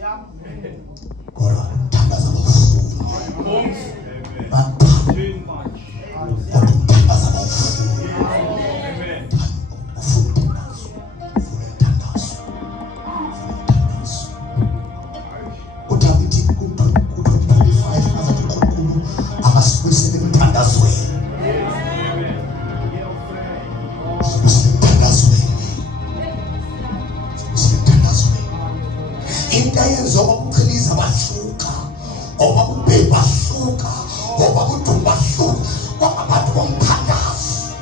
Kodwa uthandaza bawufuna. Kodwa uthandaza bawufuna. UDavidi ku-25 azathi uNkulunkulu akasibuyisele emthandazweni. Into eyenza obakuchiliza basuka, obakubhebha basuka, obakudumba basuka, kwabantu bomthandazo.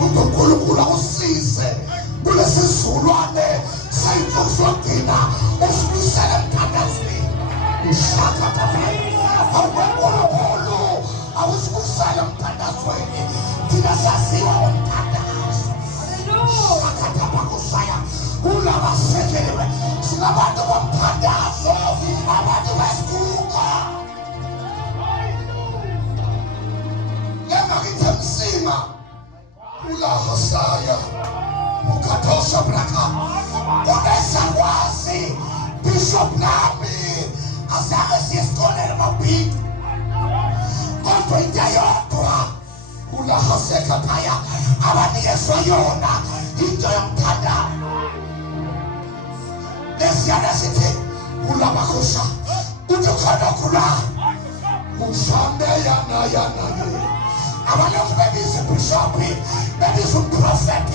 uNkulunkulu awusize kulesi sizulwane sayinsuku zokugcina usibuyisele emthandazweni. Ushaka tabani awuNkulunkulu awusibuyisele emthandazweni. Thina saziwa umthandazo. Shaka tabakusaya ulabasekelewe singabantu bomthandazo, abantu besuka nemakithi msima ulahosaya ukatosha braka ungesakwazi bishop nami azange siyesikolele mabhidi kodwa into yodwa ulahoseka phaya abanikezwa yona into yomthandazo. Lesiyana sithi ulabakhosa uthokhala khula usambe yana abantu bebiza bishop bebiza prophet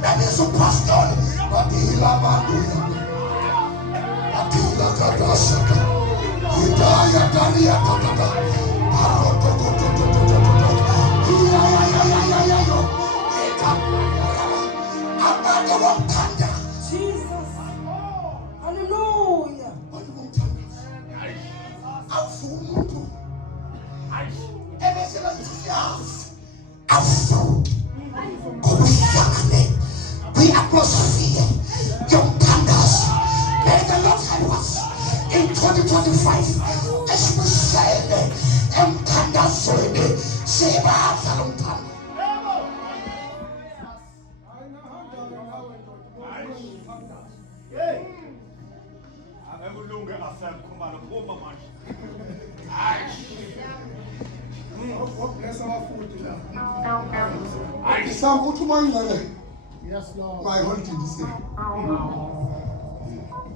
bebiza pastor badila abantu adila kadasa idaya daria tata abantu bomthanda Jesus. Hallelujah. Awumuntu ebesela siyazi awu kubuhlakane kwi-atmosphere yomthandazo. May the Lord help us in 2025 esibuyisele emthandazweni sibaza lo mthando. Some put money on it. Yes, Lord. My whole thing is there. I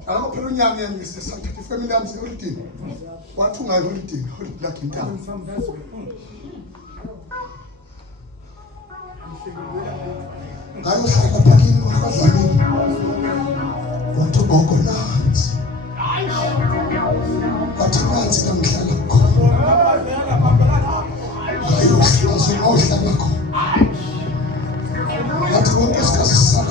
don't know if you Mr. Santa family I'm saying what to my whole thing, hold it black in town. Some that's way. I was like a packing of what to walk on hands. What to dance in the What to walk as a son.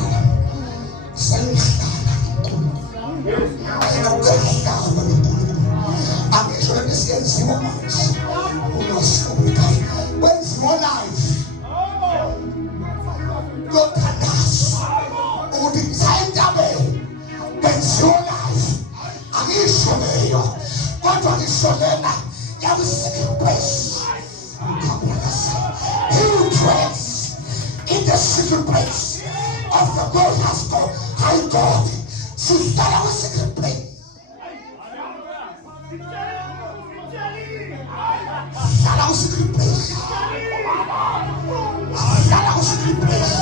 When's your life? Your canals. Or the time when's your life? I show you. What on the Solena? That was second place. He dwells in the secret place of the Most High God. So that was secret place. That was secret place. That was secret place.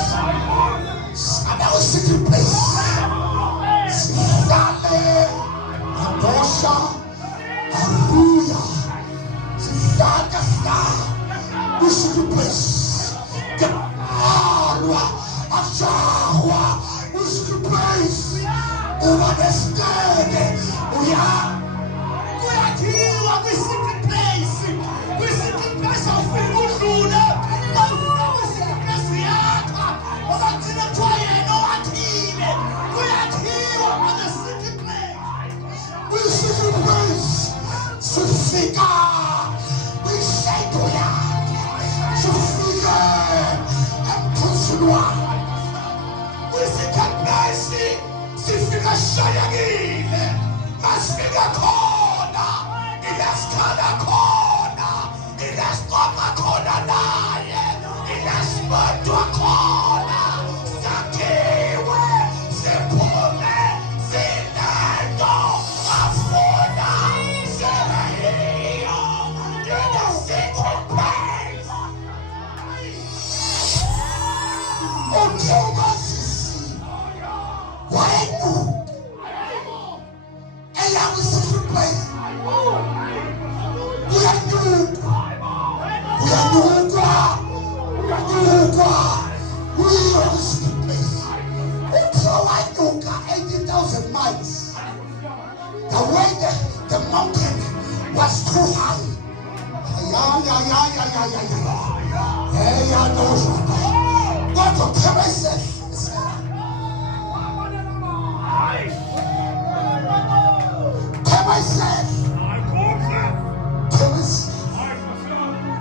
That was secret place. Dale, Abosha, Aruya, Zaka Star, the secret place. The Arwa, Ashawa, the secret place. Over the stage, we are here at the secret place. The secret place of people who know. The secret place we are. But until the trial, no one team. We are here at the secret place. The secret place. Sufika. We say to ya. Sufika. And Consulua. We seek mercy. Sifika Shayagile. Masfiga Kona. Ilaskana Kona. Ilaskoma Kona Naye. Ilaskotwa Kona. Sakiwe. Sepome. Sinendo. place. Uyanyuka. Uyanyuka. Uyanyuka. We are in the secret place. Uyanyuka 80,000 miles. The way the mountain was too high. What a person. Tell myself.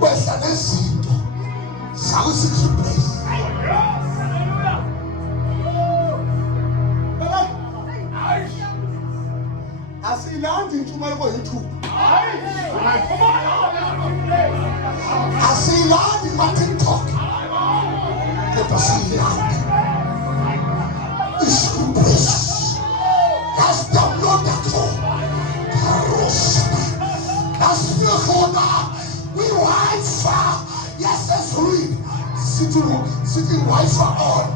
Where's the next? South secret place. I see land into my way too. I see land in my TikTok. Let us see land. It's good place. That's download that home. That's your corner. We wide far. Yes, that's real. Sitting wide far on.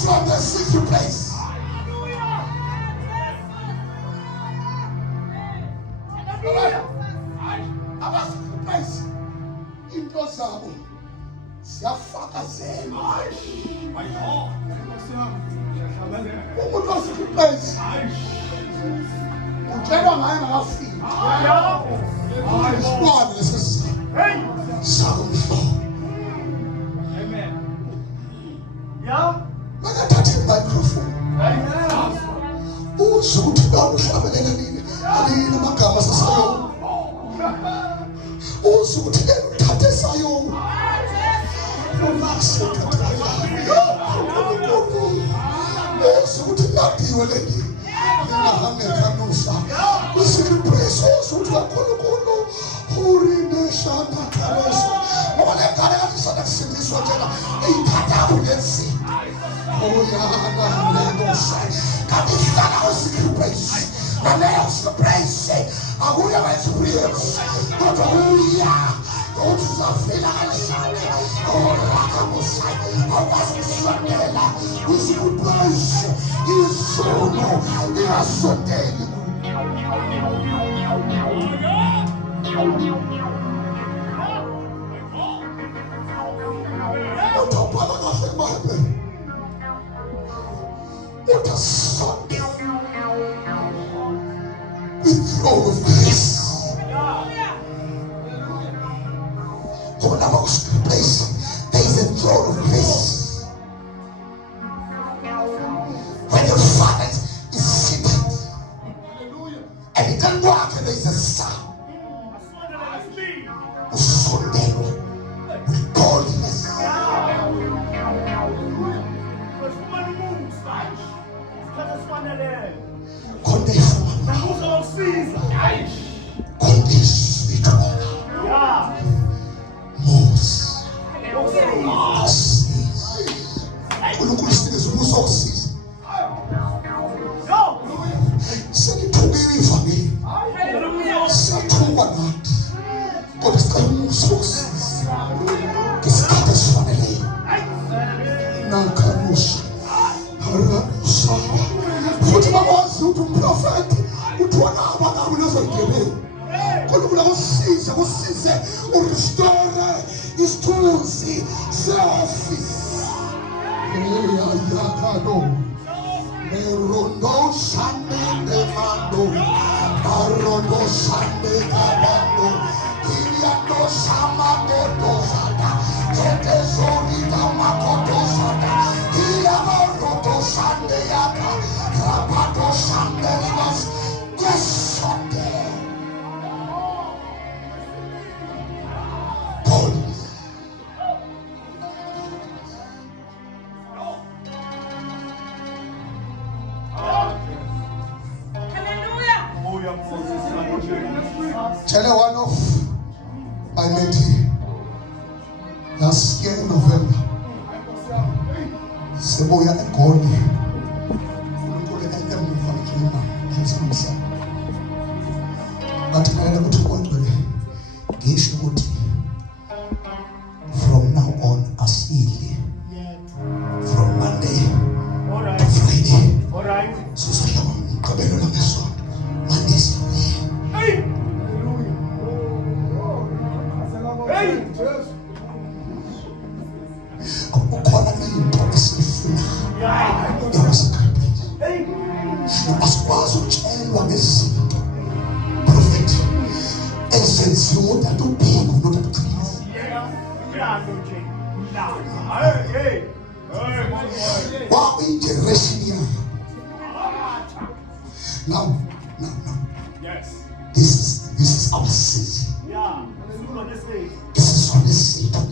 From the secret place. usize urestore isithunzi se-office. Yakado Nerondo Sande Mando Arondo Sande Kabando Iliando Samamoto Sada Tete Zorita Makoto Sada Iyamoto Sande Yaka Rapato Sande Rivas Quesonde Tell you one of my mentee last year in November. Seboya and Goni. But I never took one from now on Asili. From Monday to Friday. So say Monday. Asikwazi utshelwa ngezinto prophet ezenziwa utata ubheka unotata uqinisa wabo igeneration yakho. Now this is our season. This is on this season.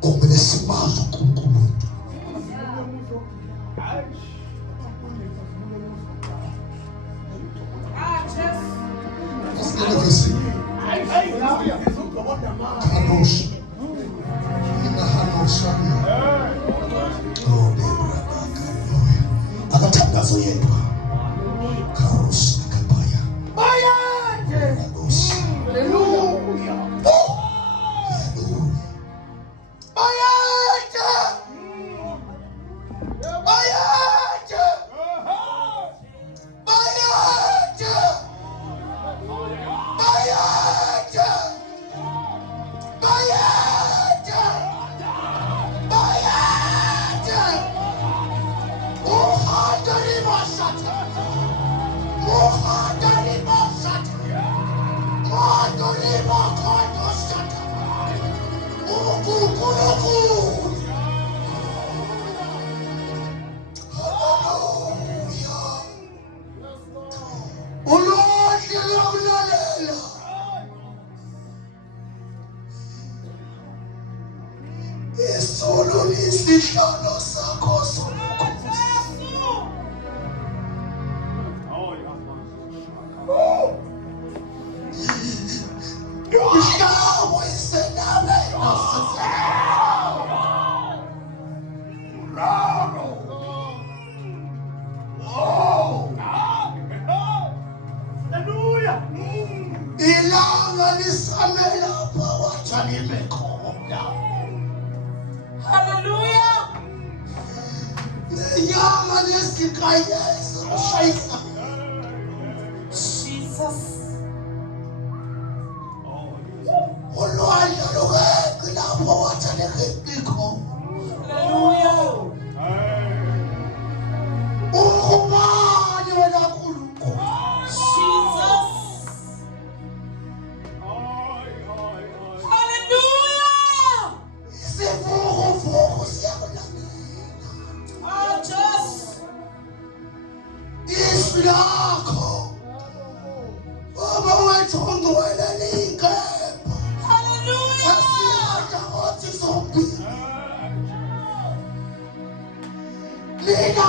Kumele sikwazi ukunkulunkulu. Akatangazo yedwa Karos Kabaya Solo nisihlalo sakho Yeshabo isename ilanga lisamela phakathi limekhoda. Hallelujah. Nyama lesika Yesu shayisa. Jesus. Olwandle lokhe lapho wathaleke ikho. Hallelujah. Ukhumani wena nkulunkulu. Jesus. Hallelujah. Sivuko siyakulamela. Just isilakho. Baba wethu ungcwele. Hallelujah. Mina